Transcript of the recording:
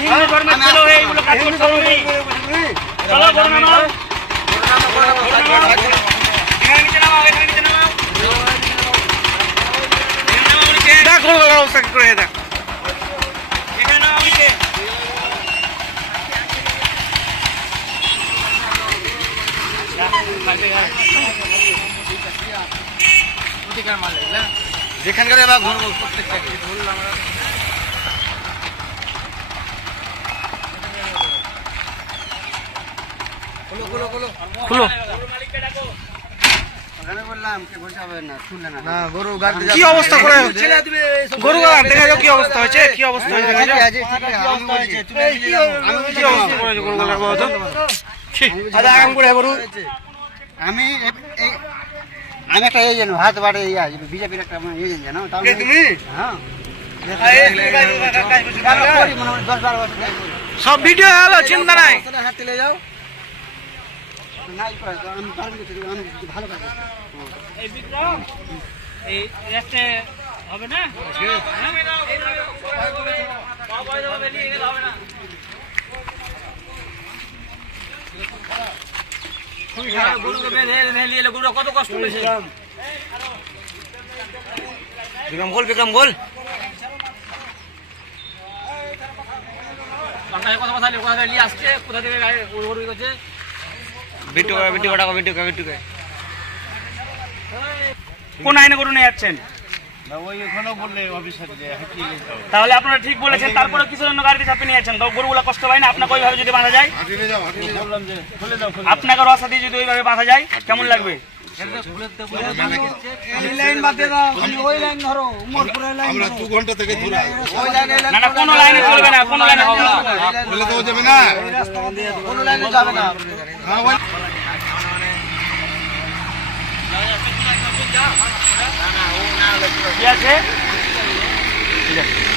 হিন্দু ধর্মের ছেলে হয়ে এইগুলো কাজ করতে হবে। চলো গরু নামাও। এখানে নিচে নামাও, এখানে নিচে নামাও। দেখ গরু অবস্থা কি করে দেখ। এখানে নামাও নিচে। যেখানকার এবার ঘুরবো প্রত্যেকটা খুলো। কি অবস্থা করে গরু দেখা যাও কি অবস্থা হয়েছে, কি অবস্থা হয়েছে দেখা যাও কি অবস্থা করেছে গরু আগাম করে গরু। আমি আমি একটা এই জানো হাত বাড়ে বিজেপির একটা এই জানো তুমি হ্যাঁ সব ভিডিও হলো, চিন্তা নাই। হাত তুলে যাও ভালো কাজ এই বিক্রম এই রেস্টে হবে না? কত কষ্ট হয়েছে। বিক্রম গোল, বিক্রম গোল। কথা নিয়ে আসছে, কোথা থেকে করছে ভিডিও ভিডিও কোন আইনে গরু নিয়ে যাচ্ছেন? তাহলে আপনারা ঠিক বলেছেন, তারপরে কিছু জন্য গাড়িতে চাপে নিয়ে যাচ্ছেন, তো গরুগুলো কষ্ট পায় না? আপনাকে ওইভাবে যদি বাঁধা যায়, আপনাকে রসা দিয়ে যদি ওইভাবে বাঁধা যায় কেমন লাগবে? না না, কোনো লাইনে চলবে না, কোনো লাইনে যাবে না। কি আছে? ঠিক আছে।